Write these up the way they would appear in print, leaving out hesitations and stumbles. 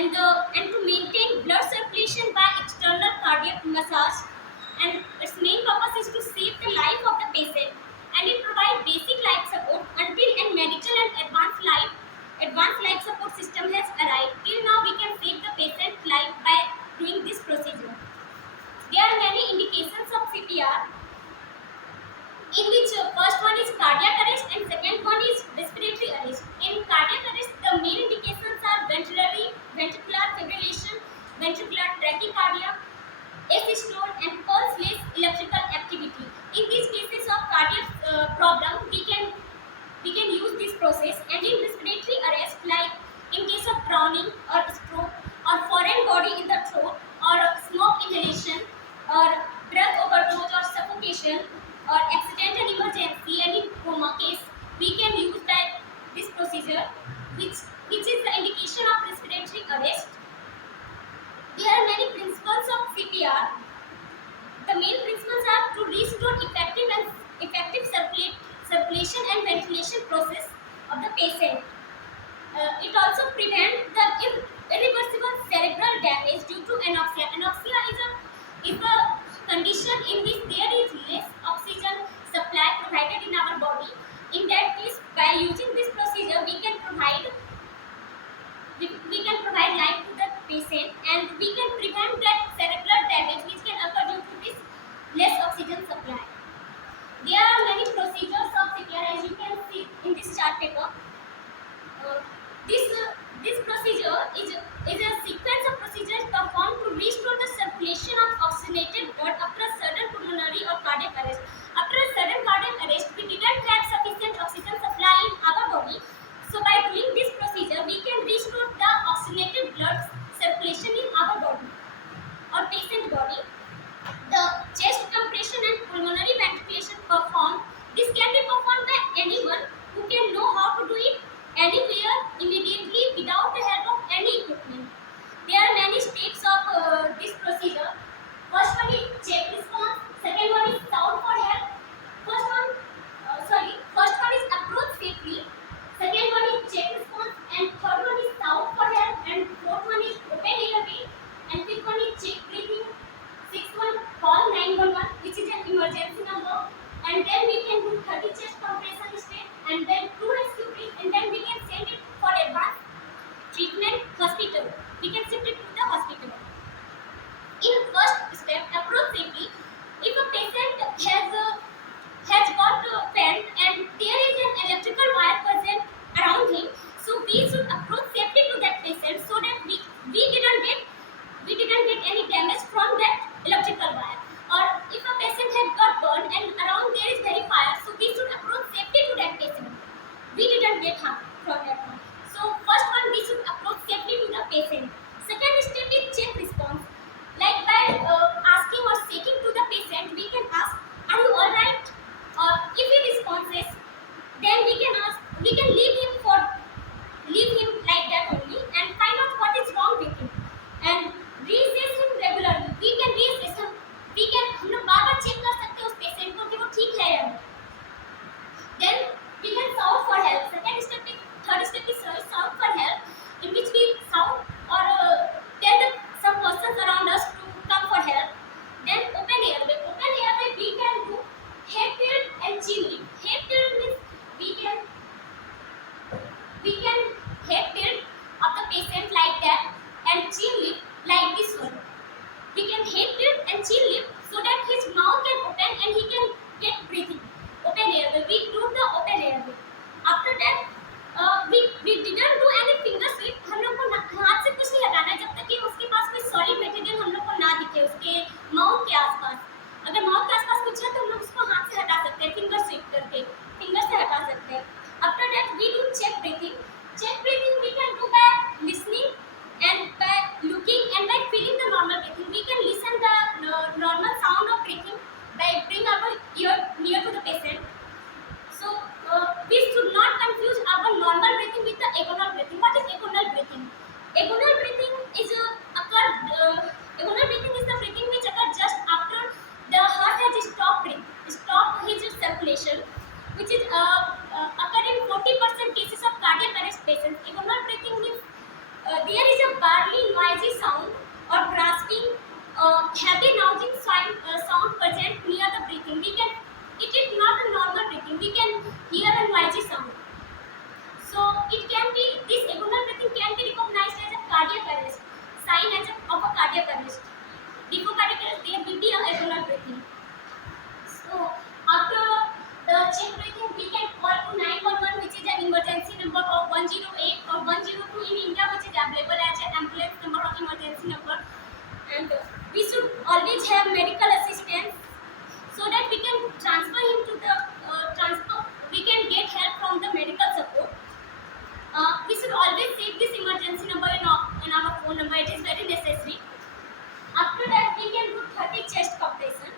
and to maintain blood circulation by external cardiac massage. And its main purpose is to save the life of the patient, and it provides basic life support until a medical and advanced life support system has arrived. Till now, we can save the patient's life by doing this procedure. There are many indications of CPR, in which first one is cardiac arrest and second one is respiratory arrest. In cardiac arrest, the main indications are ventricular fibrillation, ventricular tachycardia, asystole, and pulseless electrical activity. In these cases of cardiac problem, we can use this process. And in respiratory arrest, like in case of drowning or stroke or foreign body in the throat or smoke inhalation or drug overdose or suffocation or accidental emergency and in coma case, we can use this procedure, which is the indication of respiratory arrest. There are many principles of CPR. The main principles are to restore effective circulation and ventilation process of the patient. It also prevents the irreversible cerebral damage due to anoxia. Anoxia is a condition in which there is less oxygen supply provided in our body. In that case, by using this procedure, we can provide life to the patient, and we can prevent that cerebral damage which can occur due to this less oxygen supply. There are many procedures of CPR, as you can see in this chart paper. This procedure is a sequence of procedures performed to restore the circulation of oxygenated blood after a sudden pulmonary or cardiac arrest. After a sudden cardiac arrest, we didn't have sufficient oxygen supply in our body. So by doing this procedure, we can restore the oxygenated blood circulation in our body or patient body. The chest compression and pulmonary ventilation performed. This can be performed by anyone who can know how to do it anywhere immediately without the help of any equipment. There are many steps of this procedure. First one is check response. Second one is shout for help. First one is approach safely. Second one is check response, and third one is shout for help, and fourth one is open airway, and fifth one is check breathing. Sixth one, call 911, which is an emergency number, and then we can do 30 chest compression step, and then 2 rescue breath, and then we can send it for advanced treatment hospital. We can send it to the hospital. In first step, approach safely. If a patient has got felt and there is an electrical wire present around him, so we should approach safely to that patient so that we didn't get any damage from that electrical wire. Or if a patient had got burned and around there is very fire, so we should approach safely to that patient. We didn't get harm from that one. So first one, we should approach safely to the patient. Second step is check response. Like by asking or speaking to the patient, we can ask, "Are you all right?" Or if he responds, then we can leave him like that only and find out what is wrong with him and reassess him regularly. We can reassess him. We can हम लोग बार-बार check कर सकते हैं उस patient को कि वो ठीक है या नहीं. Then we can shout for help. Third step is barely noisy sound or grasping, heavy nausing sound present near the breathing. It is not a normal breathing. We can hear a noisy sound. So it can be, this abdominal breathing can be recognized as a cardiac arrest, sign of a cardiac arrest. Before cardiac arrest, there will be a abdominal breathing. So after the chest breathing, we can call to 911, which is an emergency number of 108 or 102 in India, which is available as an ambulance number or emergency number. And we should always have medical assistance so that we can transfer him to the transfer. We can get help from the medical support. We should always save this emergency number in our phone number. It is very necessary. After that, we can do 30 chest compression.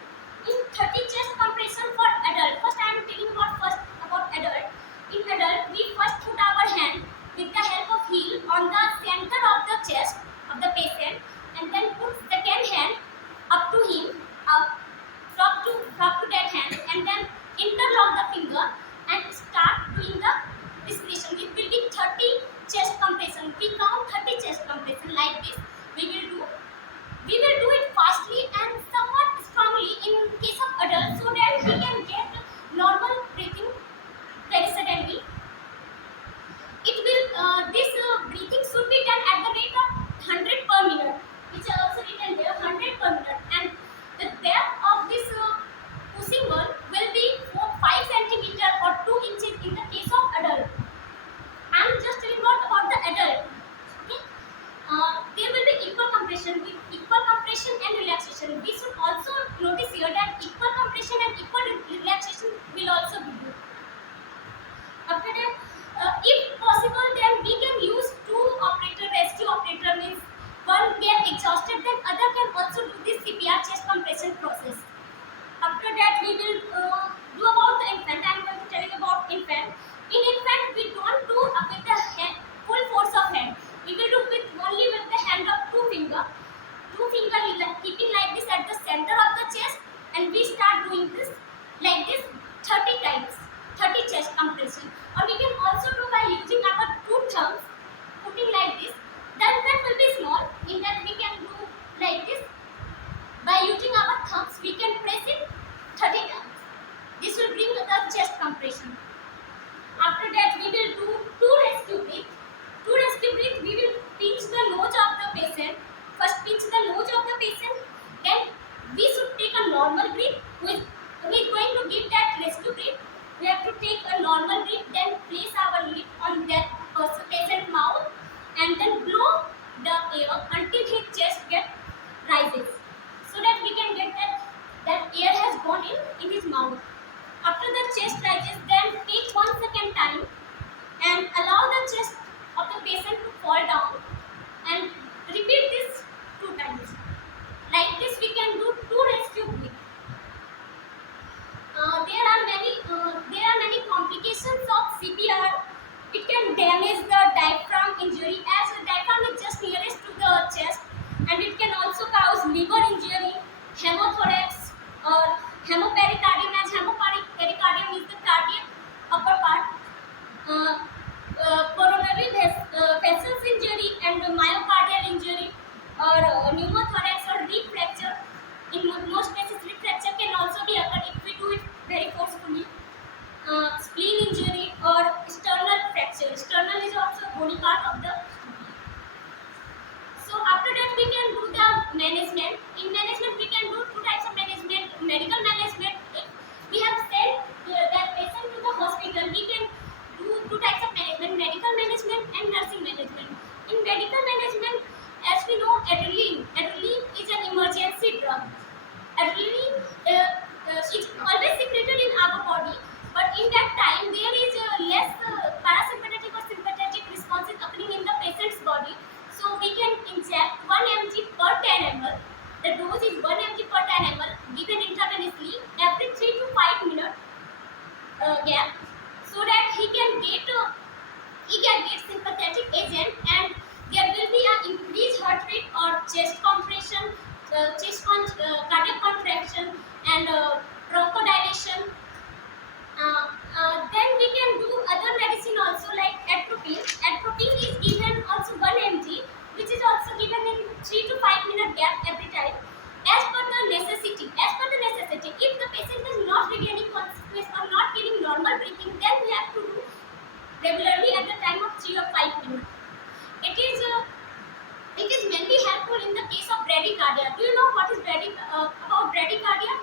In 30 chest compression for adult, first I am telling about adult. In adult, we first put our hand with the help of heel on the center of the chest of the patient, and then put second hand up to him, drop to that hand, and then interlock the finger and start doing the respiration. It will be 30 chest compression. We count 30 chest compression like this. We will do it fastly and somewhat strongly in case of adults, so that we can get normal breathing very suddenly. It will this breathing should be done at the rate of 100 per minute, which is also written there, 100 per minute, and the depth of this pushing one will be 5 centimeter or 2 inches in the case of adult. I am just telling about the adult. Okay, there will be equal compression and relaxation. We should also notice here that equal compression and equal relaxation will also be good. After that, if possible, then we can use two operator, rescue operator, means one get exhausted, then other can also do this CPR chest compression process. After that, we will do about the infant. I am going to tell you about infant. In infant, we don't do with the hand, full force of hand. We will do only with the hand of two finger keeping like this at the center of the chest, and we start doing this like this 30 times, 30 chest compression. Or we can also do by using our two thumbs, putting like this. The infant will be small, in that we can do like this. By using our thumbs, we can press it 30 times. This will bring the chest compression. After that, we will do two rescue breath. Two rescue breath, we will pinch the nose of the patient. First pinch the nose of the patient, then we should take a normal breath. We are going to give that rescue breath. We have to take a normal breath, then place our lip on that patient's mouth, and then blow the air until his chest rises, so that we can get that air has gone in his mouth. After the chest rises, then take 1 second time and allow the chest of the patient to fall down, and repeat this 2 times. Like this, we can do 2 rescue breaths. There are many complications of CPR. It can damage the diaphragm injury, as the diaphragm is just nearest to the chest, and it can also cause liver injury, hemothorax, or hemopericardium, as hemopericardium is the cardiac upper part, coronary vessels injury, and myocardial injury, or pneumothorax or rib fracture. In most cases, rib fracture can also be occurred if we do it very forcefully. Spleen injury or sternal fracture. Sternal is also a bony part of the. So after that, we can do the management. In management, we can do 2 types of management. Medical management. If we have sent that patient to the hospital, we can do 2 types of management: medical management and nursing management. In medical management, as we know, adrenaline is an emergency drug. Adrenaline is always secreted in our body, but in that time there is less parasympathetic or sympathetic responses occurring in the patient's body. So we can inject 1 mg per 10 ml. The dose is 1 mg per 10 ml, given intravenously every 3 to 5 minute gap, so that he can get sympathetic agent, and there will be an increased heart rate or chest compression, cardiac contraction, and bronchodilation. Then we can do other medicine also, like atropine. Atropine is given also 1 mg 3 to 5 minute gap every time, as per the necessity. As per the necessity, if the patient is not regaining consciousness or not getting normal breathing, then we have to do regularly at the time of 3 or 5 minutes. It is it is mainly helpful in the case of bradycardia. Do you know what is about bradycardia?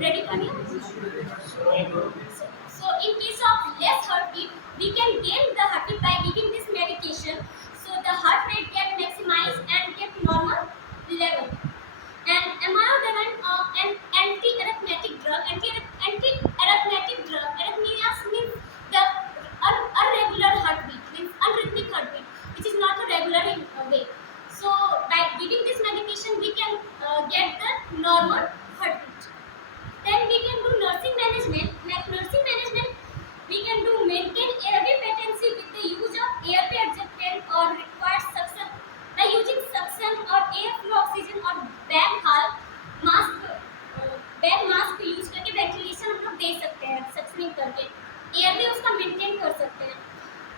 Bradycardia. So in case of less heartbeat, we can gain the heartbeat by giving this medication. So the heart rate can maximize and get normal level. And amiodarone, an anti-arrhythmic drug. Anti-arrhythmic drug. Arrhythmias means the irregular heartbeat, means unrhythmic heartbeat, which is not a regular way. So by giving this medication, we can get the normal heartbeat. Then we can do nursing management. Like nursing management, we can do maintain airway patency with the use of airway adjuvant or required suction by using suction or airflow oxygen or mask bag mask use करके ventilation हम लोग दे सकते हैं suctioning करके airway उसका maintain कर सकते हैं.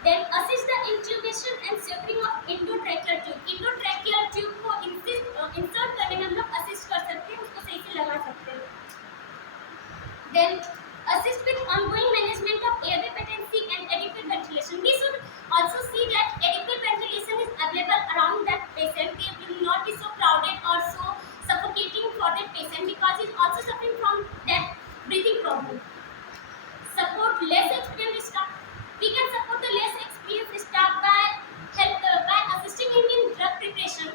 Then assist the intubation and suturing of endotracheal tube. Endotracheal tube को insert करने में हम लोग assist कर सकते हैं, उसको सही से लगा सकते हैं. Then assist with ongoing management of airway patency and adequate ventilation. We should also see that adequate ventilation is available around that patient. They will not be so crowded or so suffocating for that patient because he is also suffering from that breathing problem. Support less experienced staff. We can support the less experienced staff by assisting him in drug preparation.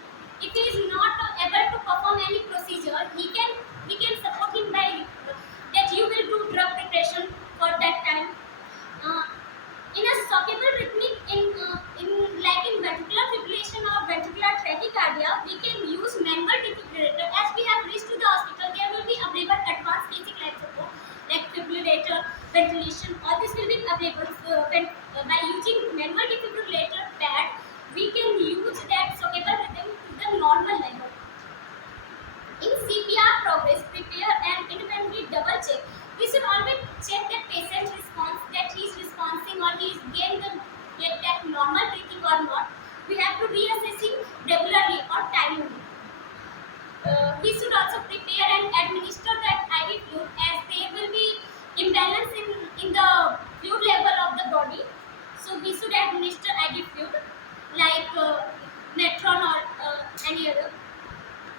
If he is not able to perform any procedure, we can support him by that you will do drug preparation for that time. In a shockable rhythmic, in ventricular fibrillation or ventricular tachycardia, we can use manual defibrillator. As we have reached to the hospital, there will be available advanced basic life support like defibrillator, ventilation. All this will be available. So by using manual defibrillator pad, we can use that shockable rhythm to the normal level. In CPR progress, prepare and independently double check. We should always check that patient response, that he is responding or he is get that normal breathing or not. We have to reassess him regularly or timely. We should also prepare and administer that IV fluid as there will be imbalance in the fluid level of the body. So we should administer IV fluid like Metron or any other.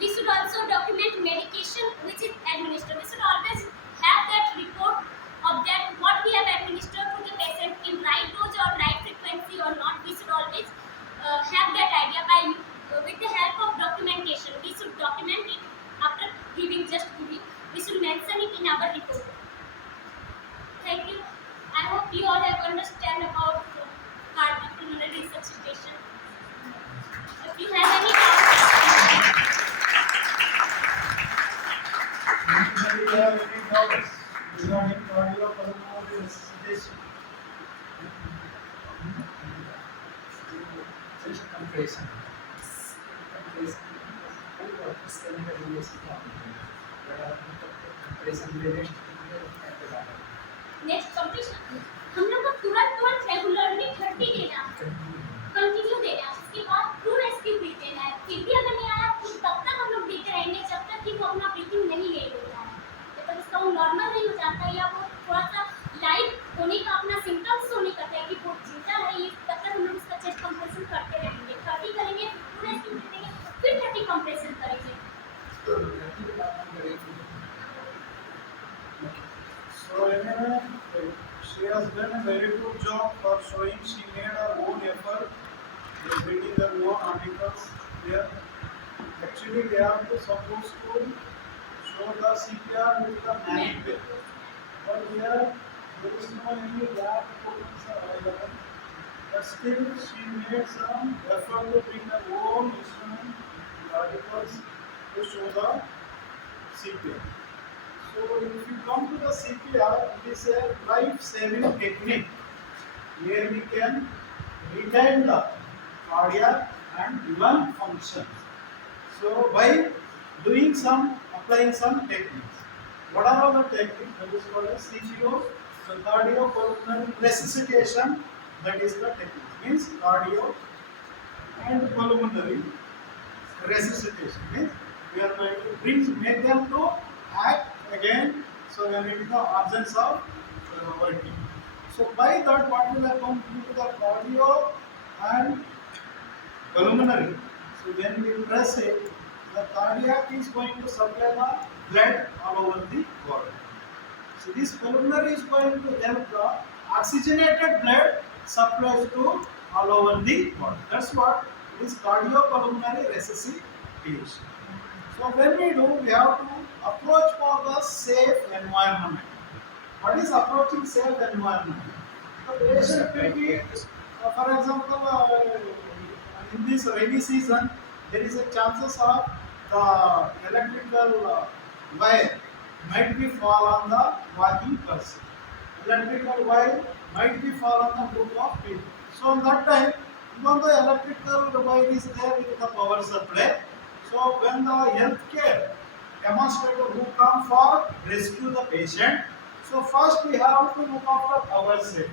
We should also document medication which is administered. We should always have that report of that what we have administered to the patient in right dose or right frequency or not. We should always have that idea by with the help of documentation. We should document it after giving. We should mention it in our report. Thank you. I hope you all have understand about cardiopulmonary resuscitation. If you have any doubts. Do you have any doubts regarding cardiopulmonary resuscitation? Just compression. Next completion हम लोग को तुरंत regularly 30 देना continue देना. उसके बाद true rescue breathe देना है. फिर भी अगर नहीं आया तो तब तक हम लोग देते रहेंगे जब तक कि वो अपना ब्रीथिंग नहीं ले लेता है. जब तक उसका वो नॉर्मल नहीं हो जाता या वो थोड़ा सा लाइट होने का अपना सिम्टम्स होने करता है कि वो जिंदा है ये, तब तक हम लोग उसका चेस्ट कंप्रेशन करते रहेंगे. 30 करेंगे, ट्रू रेस्क्यू ब्रीथ देंगे, फिर 30 कंप्रेशन करेंगे. So anyway, she has done a very good job for showing she made her own effort in reading her own articles here. Actually, they are supposed to show the CPR with the manual way. But here, there is no any lab equipments available. But still, she made some effort to bring her own instrument articles to show the CPR. So if you come to the CPR, it is a life-saving technique where we can retain the cardiac and lung function. So by applying some techniques. What are all the techniques? That is called as CPO, the cardiopulmonary resuscitation. That is the technique. Means cardio and pulmonary resuscitation means we are going to make them to act again. So when it is the absence of working. So by that, what will happen due to the cardio and pulmonary? So when we press it, the cardiac is going to supply the blood all over the body. So this pulmonary is going to help the oxygenated blood supplies to all over the body. That's what it is cardiopulmonary resuscitation. So when we do, we have to approach for the safe environment. What is approaching safe environment? The patient will be, for example, in this rainy season, there is a chances of the electrical wire might be fall on the walking person. Electrical wire might be fall on the group of people. So in that time, even the electrical wire is there with the power supply. So when the healthcare demonstrator who come for rescue the patient, so first we have to look after our safety.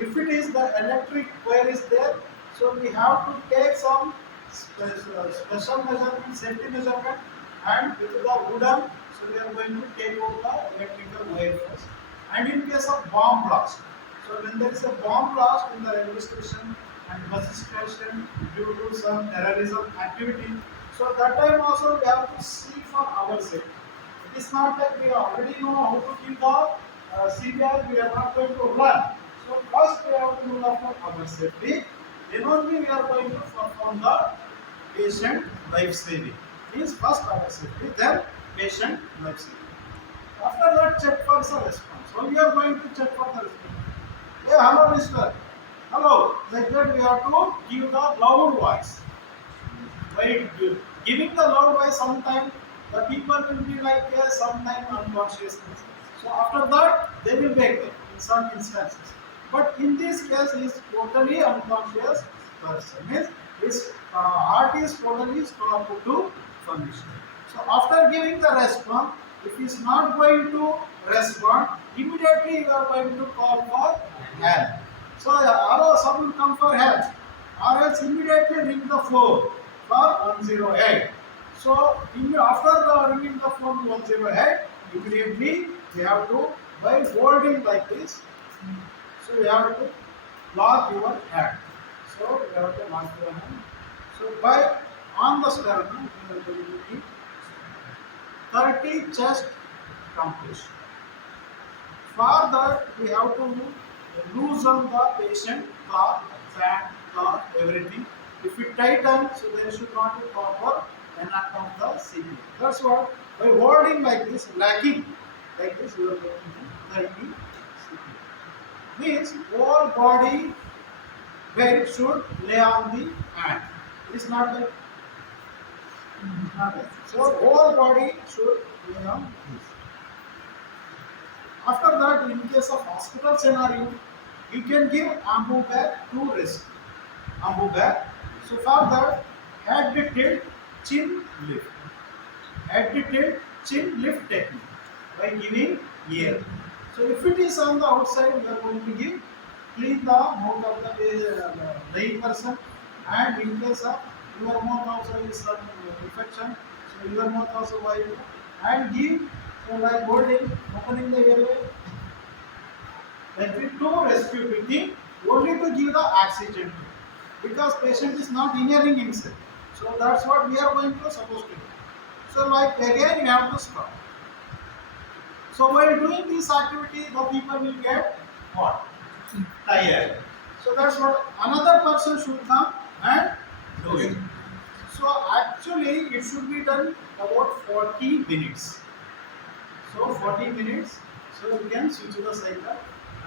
If it is the electric wire is there, so we have to take some special measurement, safety measurement, and with the wooden, so we are going to take out the electrical wire first. And in case of bomb blast, so when there is a bomb blast in the railway station and bus station due to some terrorism activity, so that time also we have to see for our safety. It is not that we already know how to give the CPR, we are not going to run. So first we have to look after our safety, then only we are going to perform the patient life saving. Means first our safety, then patient life saving. After that, check for the response. So we are going to check for the response. Hey, hello, mister. Hello. Like that, we have to give the loud voice. By giving the loud voice, sometimes the people will be like sometime unconscious. So after that, they will wake up in some instances. But in this case, he is totally unconscious person. Means his heart is totally stopped to function. So after giving the response, if he is not going to respond, immediately you are going to call for help. So or some will come for help, or else immediately ring the phone for 108. So after ringing the phone to 108, immediately we have to, by holding like this, so we have to lock your hand. So we have to lock your hand. So by on the sternum, we are going to keep 30 chest compression. For that, we have to loosen the patient car, fan, car, everything. If we tighten, so there should not be proper enact of the CPR. That's what, by holding like this, lacking like this, you are going to 30 CPR. Means whole body weight should lay on the hand. It is not like so whole body should lay on this. After that, in case of hospital scenario, you can give ambu bag to rest. Ambu bag. So for that, head tilt, chin lift. Head tilt, chin lift technique by giving air. So if it is on the outside, we are going to give clean the mouth of the dying person, and in case of your mouth also is some infection, so your mouth also wipe and give, so like holding, opening the airway, that we do rescue breathing only to give the oxygen, because patient is not inhaling himself. So that's what we are going to supposed to do. So like again you have to stop. So while doing this activity, the people will get what? Tired. So that's what another person should come and do it. So actually it should be done about 40 minutes. So 40 minutes. So you can switch to the cycle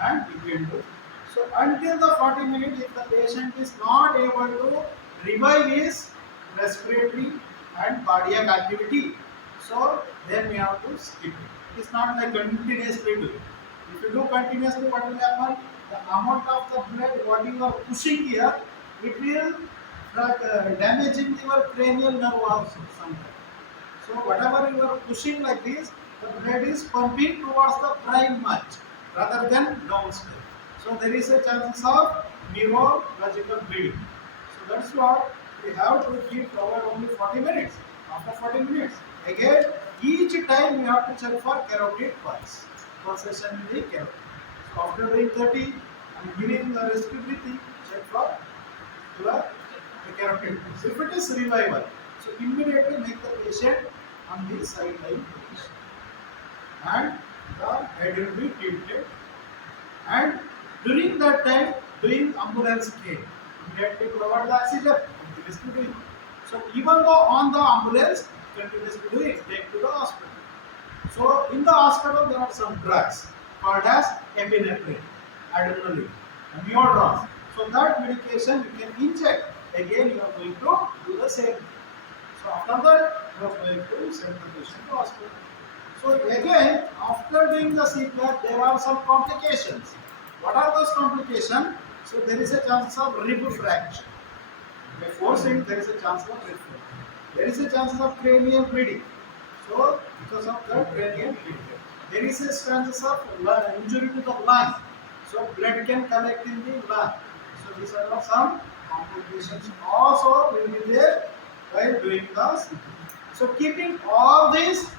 and you can do. So until the 40 minutes, if the patient is not able to revive his respiratory and cardiac activity, so then we have to skip it. It is not like continuously do it. If you do continuously, what will happen? The amount of the blood what you are pushing here, it will damaging your cranial nerve also sometimes. So whatever you are pushing like this, the blood is pumping towards the prime much rather than downstairs. So there is a chance of neurological bleeding. So that's what we have to keep covered only 40 minutes. After 40 minutes, again, each time we have to check for carotid pulse. Pulsation in the carotid. So after doing 30, I'm giving the rest breathing, check for the carotid pulse. If it is revival, so immediately make the patient on the sideline position. And the head will be tilted, and during that time doing ambulance care, immediately provide the oxygen, continuously doing. So even though on the ambulance, continuously doing, take to the hospital. So in the hospital there are some drugs called as epinephrine, adrenaline, and neodrons. So that medication you can inject. Again you are going to do the same. So after that you are going to send the patient to hospital. So again, after doing the CPR, there are some complications. What are those complications? So there is a chance of rib fracture. By forcing, there is a chance of rib fracture. There is a chance of cranial bleeding. So because of the cranial bleeding, there is a chance of injury to the lung. So blood can collect in the lung. So these are some complications also will be there while doing the CPR. So keeping all these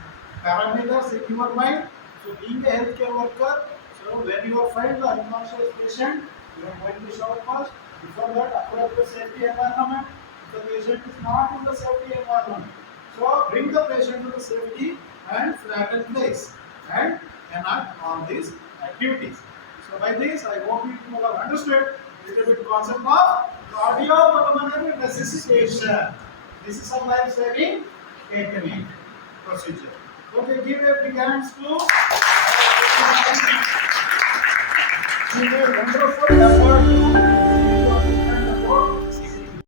parameters in your mind. So being a healthcare worker, so when you find the unconscious patient, you are going to shower first. Before that, apply the safety environment. If the patient is not in the safety environment, so bring the patient to the safety and flatten place and enact all these activities. So by this, I hope you have understood a little bit concept of cardiopulmonary resuscitation. This is a life-saving technique procedure. Okay, give a big hands to give a wonderful effort to